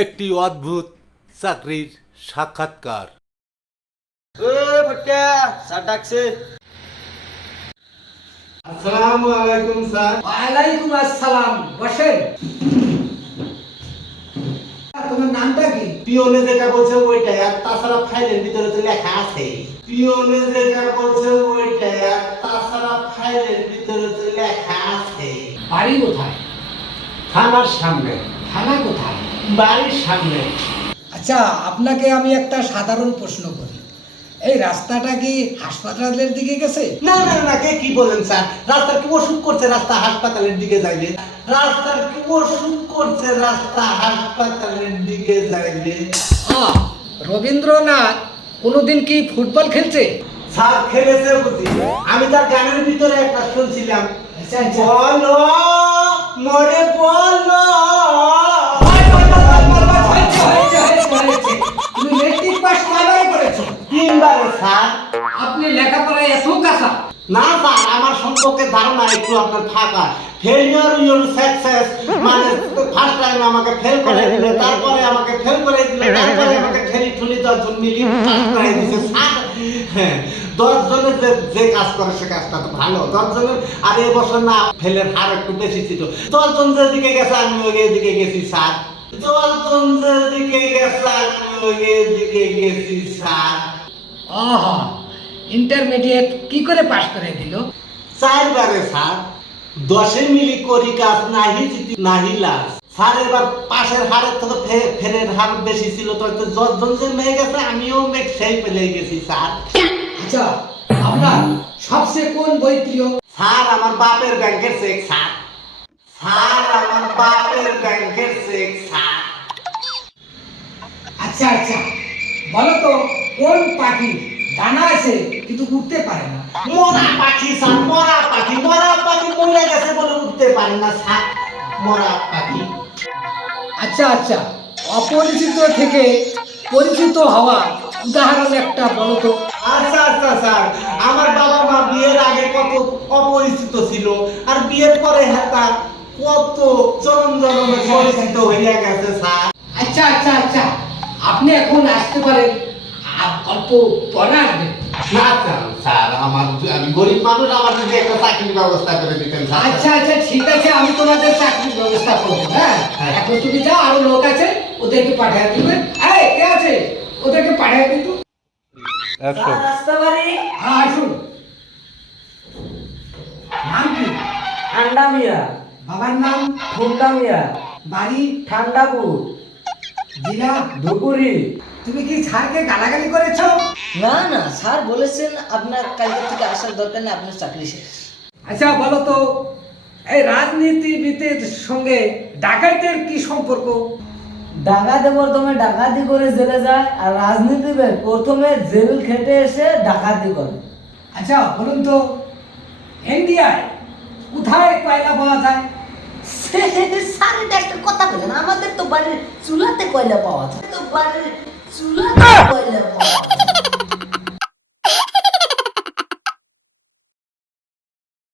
একটি অদ্ভুত চাকরির সাক্ষাৎকার। আসসালামু আলাইকুম স্যার। ওয়ালাইকুম আসসালাম বসেন। তোমার নামটা কি? পিওনে যেটা বলছে ওইটাই আর তাছাড়া ফাইলের ভিতরে তো লেখা আছে। পিওনে যেটা বলছে ওইটাই আর তাছাড়া ফাইলের ভিতরে তো লেখা আছে। বাড়ি কোথায়? থানার সামনে। থানা কোথায়? বাড়ির সামনে। আচ্ছা আপনাকে আমি একটা সাধারণ প্রশ্ন করি। এই রাস্তাটা কি হাসপাতালের দিকে গেছে? না না না কে কি বলেন স্যার? রাস্তার কি অসুখ করছে রাস্তা হাসপাতালের দিকে যাইবে রাস্তার কি অসুখ করছে রাস্তা হাসপাতালের দিকে যাইবে রবীন্দ্রনাথ কোনোদিন কি ফুটবল খেলছে? স্যার খেলেছে বুঝি। আমি তার গানের ভিতরে একটা শুনছিলাম। আচ্ছা, আচ্ছা। বলো মরে বলো। না স্যার আমার সম্পর্কে ধারণা একটু আপনার ফাঁকা। ফেলিওর ইউর সাকসেস মানে ফার্স্ট টাইম আমাকে ফেল করে দিলে, তারপরে আমাকে ফেল করে দিলে, তারপরে আমাকে ঠেলি ঠুলি দশজন করে দিছে। স্যার যে যে কাজ করে সে কাজটা তো ভালো। দশ জনের আর এ বছর না ফেলের হার একটু বেশি ছিল। দশ জন যেদিকে গেছে, আমি ওই দিকে গেছি স্যার দশ জন যেদিকে গেছে, আমি ওই দিকে গেছি স্যার আহা! ইন্টারমিডিয়েট কি করে পাশ করে দিল? চারবারে স্যার দশে মিলি করি কাজ নাহি জিতি নাহি লাজ। স্যার এবার পাশের হারের থেকে ফেরের হার বেশি ছিল তো হয়তো দশজন যে মেয়ে গেছে আমিও মেঘ সেই পেলে গেছি স্যার। আচ্ছা আপনার সবচেয়ে কোন বই প্রিয়? স্যার আমার বাপের ব্যাংকের চেক স্যার। স্যার আমার বাপের ব্যাংকের চেক স্যার। আচ্ছা আচ্ছা বলো তো কোন পাখি ডানা আছে কিন্তু উঠতে পারে না। মরা পাখি স্যার মরা পাখি মরা পাখি মরে গেছে বলে উঠতে পারে না স্যার মরা পাখি। আচ্ছা আচ্ছা অপরিচিত থেকে পরিচিত হওয়া উদাহরণ একটা বলো তো। আচ্ছা আচ্ছা স্যার আমার বাবা মা বিয়ের আগে কত অপরিচিত ছিল আর বিয়ের পরে হ্যাঁ তার কত জনম জনমে পরিচিত হইয়া গেছে স্যার। আচ্ছা আচ্ছা আচ্ছা আপনি এখন আসতে পারেন। অল্প পরে আসবেন না স্যার স্যার আমার আমি গরিব মানুষ আমার যদি একটা চাকরির ব্যবস্থা করে দিতেন আচ্ছা আচ্ছা ঠিক আছে আমি তোমাদের চাকরির ব্যবস্থা করব হ্যাঁ? হ্যাঁ। এখন তুমি যাও আরও লোক আছে ওদেরকে পাঠিয়ে দিবে। এই কে আছে? ওদেরকে পাঠিয়ে দিন তো। একশো রাস্তা বাড়ি? হ্যাঁ আসুন। নাম কি? ঠান্ডা মিয়া। বাবার নাম? ঠুন্ডা মিয়া। বাড়ি? ঠান্ডাপুর। জেলা? ধুপুরি তুমি কি স্যারকে গালাগালি করেছ? না না স্যার বলেছেন আপনার কালকে থেকে আসার দরকার নেই আপনার চাকরি শেষ। আচ্ছা বলো তো এই রাজনীতিবিদের সঙ্গে ডাকাইতের কি সম্পর্ক? ডাকাতে প্রথমে ডাকাতি করে জেলে যায় আর রাজনীতিবিদ প্রথমে জেল খেটে এসে ডাকাতি করে। আচ্ছা বলুন তো ইন্ডিয়ায় কোথায় কয়লা পাওয়া যায়? স্যার এটা একটা কথা বলেন আমাদের তো বাড়ির চুলাতে কয়লা পাওয়া যায়। তো বাড়ির চুলাতে কয়লা পাওয়া যায়